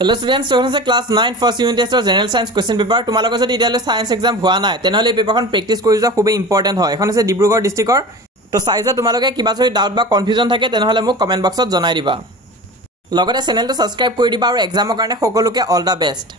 Hello students, so this class 9 first unit test or general science question paper. Tomorrow jodi ideally science exam hua nai tenhole paper kon practice kori joa khube important hoy. Ekhon ase Dibrugarh district or to size tomaloke kiba jodi doubt ba confusion thake tenhole muk comment box ot janai diba. Logote channel to subscribe kori diba aru exam or karone সকলোকে all the best.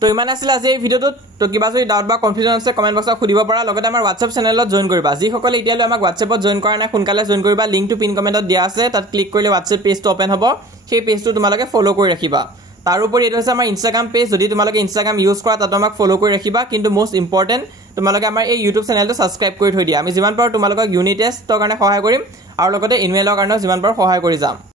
তো ইমান আছিল আজি এই ভিডিওটো তো কিবা যদি ডাউট বা কনফিউজন আছে কমেন্ট বক্সত খুদিব পাৰা লগতে আমাৰ WhatsApp চেনেলত জয়েন কৰিবা যি সকলে ইতিয়ালৈ আমাক WhatsAppত জয়েন কৰা নাই সোনকালে জয়েন কৰিবা লিংকটো পিন কমেন্টত দিয়া আছে তাত ক্লিক কৰিলে WhatsApp পেজটো ওপেন হ'ব সেই পেজটো তোমালোকে ফলো কৰি ৰাখিবা তাৰ উপৰি এটা আছে আমাৰ Instagram পেজ যদি তোমালোকে Instagram ইউজ কৰা তাত আমাক ফলো কৰি ৰাখিবা কিন্তু মোস্ট ইম্পৰ্টেন্ট তোমালোকে আমাৰ এই YouTube চেনেলটো সাবস্ক্ৰাইব কৰি থৈ দিয়া আমি যিমান পাৰো তোমালোকক ইউনিট টেষ্টৰ কাৰণে সহায় কৰিম আৰু লগতে এনুৱেলৰ কাৰণে যিমান পাৰো সহায় কৰি যাম